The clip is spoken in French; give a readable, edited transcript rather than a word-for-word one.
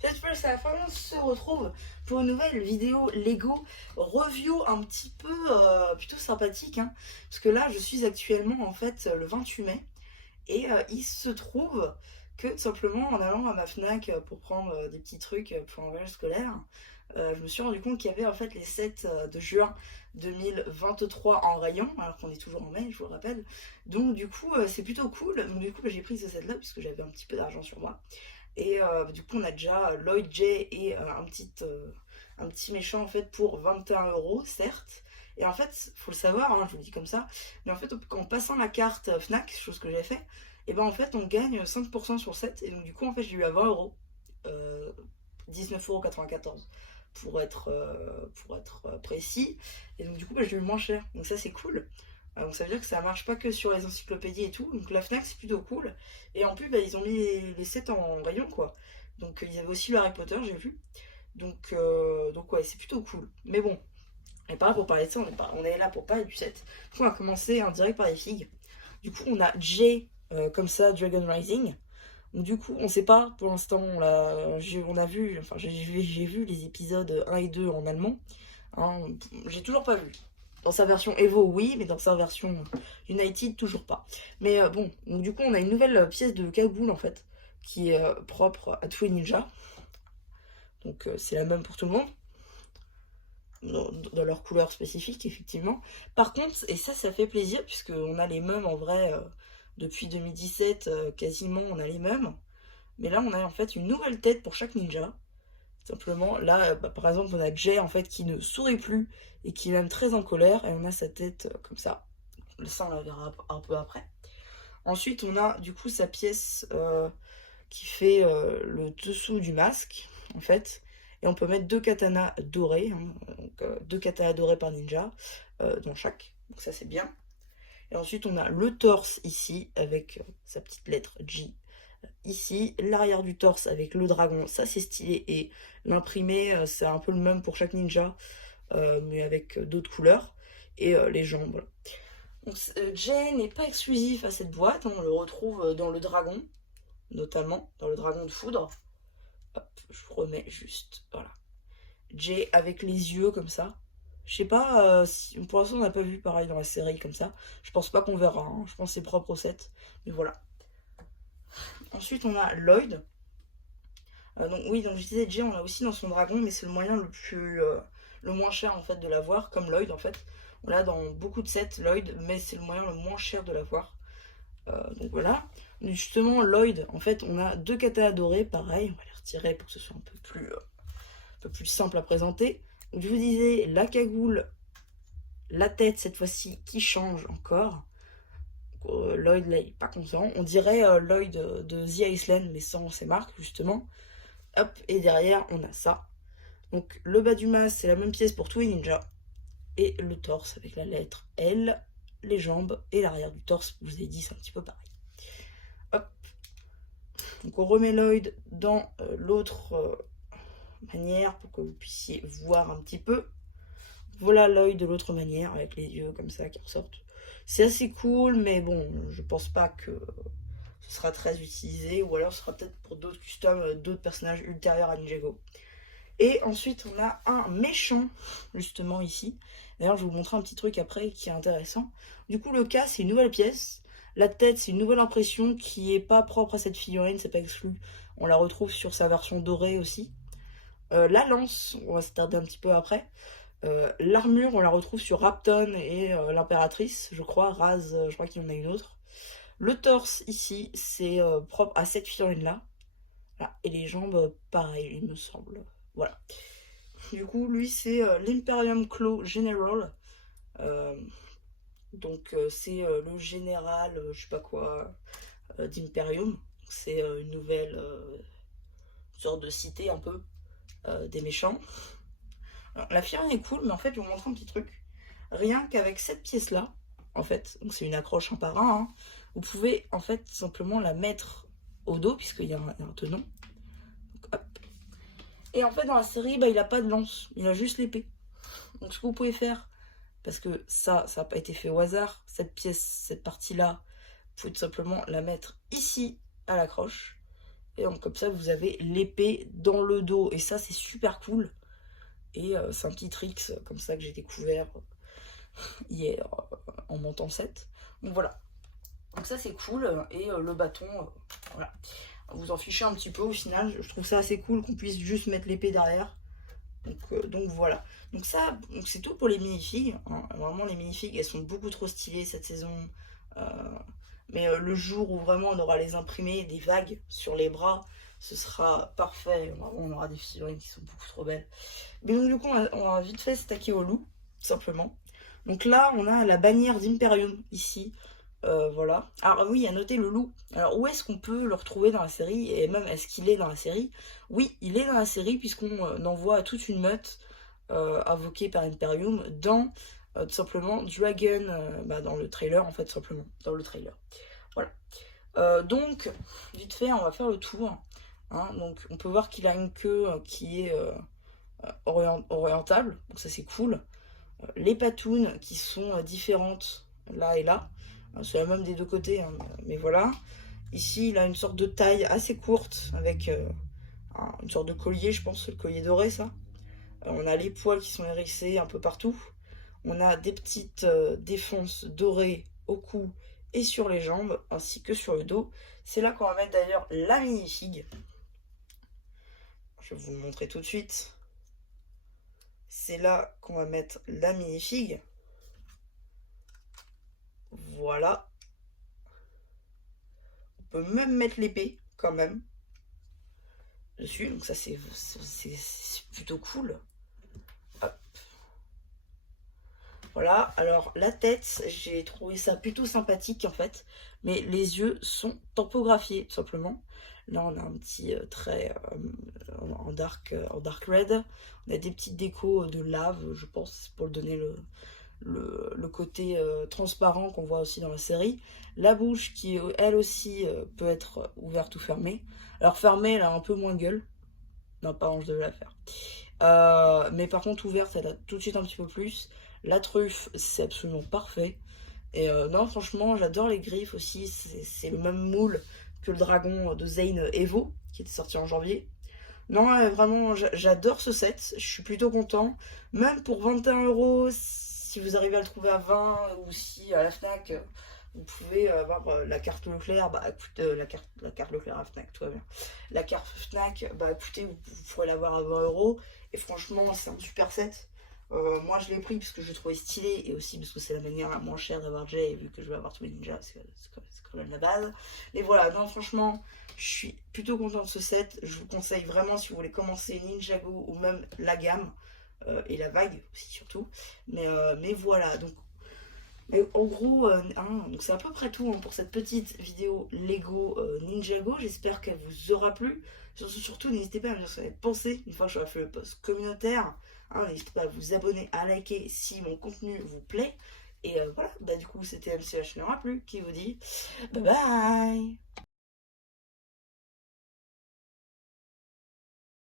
Cette fois, c'est la fin, on se retrouve pour une nouvelle vidéo Lego review un petit peu plutôt sympathique, hein, parce que là, je suis actuellement en fait le 28 mai et il se trouve que tout simplement en allant à ma Fnac pour prendre des petits trucs pour un voyage scolaire, je me suis rendu compte qu'il y avait en fait les sets de juin 2023 en rayon, alors qu'on est toujours en mai, je vous le rappelle. Donc du coup, c'est plutôt cool. Donc du coup, j'ai pris ce set-là puisque j'avais un petit peu d'argent sur moi. Et du coup, on a déjà Lloyd J et un petit méchant en fait pour 21 €, certes. Et en fait, faut le savoir, hein, je vous le dis comme ça, mais en fait, en passant la carte Fnac, chose que j'ai fait, et ben en fait, on gagne 5% sur le set. Et donc, du coup, en fait, j'ai eu à 20 €, 19,94 € pour être précis. Et donc, du coup, bah, j'ai eu le moins cher. Donc, ça, c'est cool. Donc, ça veut dire que ça marche pas que sur les encyclopédies et tout. Donc, la Fnac, c'est plutôt cool. Et en plus, bah, ils ont mis les sets en rayon, quoi. Donc, ils avaient aussi le Harry Potter, j'ai vu. Donc ouais, c'est plutôt cool. Mais bon, on n'est pas là pour parler de ça, on est là pour parler du set. Du coup, on va commencer en direct par les figues. Du coup, on a J, comme ça, Dragon Rising. Donc, du coup, on sait pas pour l'instant, on a vu, enfin, j'ai vu les épisodes 1 et 2 en allemand. Hein, j'ai toujours pas vu. Dans sa version Evo, oui, mais dans sa version United, toujours pas. Mais bon, donc du coup, on a une nouvelle pièce de cagoule en fait, qui est propre à tous les ninjas. Donc c'est la même pour tout le monde, dans leur couleur spécifique, effectivement. Par contre, et ça fait plaisir, puisqu'on a les mêmes en vrai, depuis 2017, quasiment, on a les mêmes. Mais là, on a en fait une nouvelle tête pour chaque ninja. Simplement, là, bah, par exemple, on a Jay en fait qui ne sourit plus et qui est même très en colère, et on a sa tête comme ça. Ça, on la verra un peu après. Ensuite, on a du coup sa pièce qui fait le dessous du masque, en fait. Et on peut mettre deux katanas dorés, hein, donc deux katanas dorés par ninja, dans chaque. Donc ça, c'est bien. Et ensuite, on a le torse ici, avec sa petite lettre J. Ici, l'arrière du torse avec le dragon, ça c'est stylé. Et l'imprimé, c'est un peu le même pour chaque ninja, mais avec d'autres couleurs. Et les jambes, voilà. Donc, Jay n'est pas exclusif à cette boîte, hein, on le retrouve dans le dragon, notamment dans le dragon de foudre. Hop, je remets juste, voilà. Jay avec les yeux comme ça. Je sais pas, si, pour l'instant on n'a pas vu pareil dans la série comme ça. Je pense pas qu'on verra, hein. Je pense que c'est propre au set. Mais voilà. Ensuite on a Lloyd. Donc oui, donc je disais Jay, on a aussi dans son dragon, mais c'est le moyen le moins cher en fait de l'avoir, comme Lloyd en fait. On l'a dans beaucoup de sets, Lloyd, mais c'est le moyen le moins cher de l'avoir. Donc voilà. Justement, Lloyd, en fait, on a deux katas dorés, pareil, on va les retirer pour que ce soit un peu plus simple à présenter. Donc, je vous disais, la cagoule, la tête cette fois-ci qui change encore. Lloyd, là, il est pas content. On dirait Lloyd de The Iceland, mais sans ses marques, justement. Hop, et derrière, on a ça. Donc, le bas du masque, c'est la même pièce pour tous les ninjas. Et le torse avec la lettre L, les jambes et l'arrière du torse, je vous ai dit, c'est un petit peu pareil. Hop. Donc on remet Lloyd dans l'autre manière pour que vous puissiez voir un petit peu. Voilà Lloyd de l'autre manière avec les yeux comme ça qui ressortent. C'est assez cool, mais bon, je pense pas que ce sera très utilisé, ou alors ce sera peut-être pour d'autres customs, d'autres personnages ultérieurs à Ninjago. Et ensuite on a un méchant justement ici. D'ailleurs je vais vous montrer un petit truc après qui est intéressant. Du coup le cas c'est une nouvelle pièce. La tête c'est une nouvelle impression qui est pas propre à cette figurine, c'est pas exclu. On la retrouve sur sa version dorée aussi. La lance, on va se tarder un petit peu après. L'armure on la retrouve sur Rapton et l'impératrice, je crois. Raz, je crois qu'il y en a une autre. Le torse ici c'est propre à cette figurine là. Voilà. Et les jambes pareil il me semble. Voilà. Du coup, lui, c'est l'Imperium Claw General. Euh, donc, c'est le général, je sais pas quoi, d'Imperium. C'est une nouvelle sorte de cité un peu des méchants. Alors, la figurine est cool, mais en fait, je vais vous montrer un petit truc. Rien qu'avec cette pièce-là, en fait, donc c'est une accroche un par un, hein, vous pouvez en fait simplement la mettre au dos, puisqu'il y a un tenon. Donc, hop. Et en fait, dans la série, bah, il a pas de lance, il a juste l'épée. Donc, ce que vous pouvez faire, parce que ça n'a pas été fait au hasard, cette pièce, cette partie-là, vous pouvez tout simplement la mettre ici à l'accroche. Et donc comme ça vous avez l'épée dans le dos. Et ça c'est super cool. Et c'est un petit tricks comme ça que j'ai découvert hier en montant 7. Donc voilà. Donc ça c'est cool. Et le bâton, voilà. Vous en fichez un petit peu au final. Je trouve ça assez cool qu'on puisse juste mettre l'épée derrière. Donc voilà. Donc ça, c'est tout pour les minifigs. Hein. Vraiment les minifigs, elles sont beaucoup trop stylées cette saison. Mais le jour où vraiment on aura les imprimés, des vagues sur les bras, ce sera parfait. Vraiment, on aura des figurines qui sont beaucoup trop belles. Mais donc du coup, on a vite fait s'attaquer au loup, tout simplement. Donc là, on a la bannière d'Imperium, ici. Voilà. Alors oui, à noter le loup. Alors où est-ce qu'on peut le retrouver dans la série? Et même, est-ce qu'il est dans la série? Oui, il est dans la série, puisqu'on envoie toute une meute invoquée par Imperium dans, tout simplement, Dragon, dans le trailer, en fait, simplement. Dans le trailer. Voilà. Donc, vite fait, on va faire le tour. Hein. Donc, on peut voir qu'il a une queue qui est orientable, donc ça c'est cool. Les patounes qui sont différentes là et là, c'est la même des deux côtés, hein, mais voilà. Ici il a une sorte de taille assez courte avec une sorte de collier, je pense, le collier doré ça. On a les poils qui sont hérissés un peu partout. On a des petites défenses dorées au cou et sur les jambes, ainsi que sur le dos. C'est là qu'on va mettre d'ailleurs la minifig. Je vais vous montrer tout de suite. C'est là qu'on va mettre la minifig. Voilà. On peut même mettre l'épée, quand même, dessus. Donc ça, c'est plutôt cool. Hop. Voilà. Alors, la tête, j'ai trouvé ça plutôt sympathique, en fait. Mais les yeux sont tampographiés, tout simplement. Là, on a un petit trait en dark red. On a des petites décos de lave, je pense, pour donner le côté transparent qu'on voit aussi dans la série. La bouche qui, elle aussi, peut être ouverte ou fermée. Alors, fermée, elle a un peu moins gueule. Non, pardon, je devais la faire. Mais par contre, ouverte, elle a tout de suite un petit peu plus. La truffe, c'est absolument parfait. Et non, franchement, j'adore les griffes aussi. C'est le même moule que le dragon de Zane Evo, qui était sorti en janvier. Non, vraiment, j'adore ce set. Je suis plutôt content. même pour 21 €, si vous arrivez à le trouver à 20, ou si à la Fnac, vous pouvez avoir la carte Leclerc. Bah écoutez, la carte Leclerc à Fnac, tout va bien. La carte Fnac, bah écoutez, vous pourrez l'avoir à 20 €. Et franchement, c'est un super set. Moi je l'ai pris parce que je le trouvais stylé, et aussi parce que c'est la manière la moins chère d'avoir Jay, et vu que je vais avoir tous les ninjas, c'est quand même la base. Mais voilà, non, franchement, je suis plutôt content de ce set. Je vous conseille vraiment, si vous voulez commencer Ninjago ou même la gamme, et la vague aussi surtout. Mais voilà, donc mais en gros, donc c'est à peu près tout, hein, pour cette petite vidéo Lego Ninjago. J'espère qu'elle vous aura plu. Surtout, n'hésitez pas à me dire ce que vous avez pensé une fois que j'aurai fait le post communautaire. Hein, n'hésitez pas à vous abonner, à liker si mon contenu vous plaît. Et voilà, bah du coup, c'était MCH n'aura plus qui vous dit bye bye.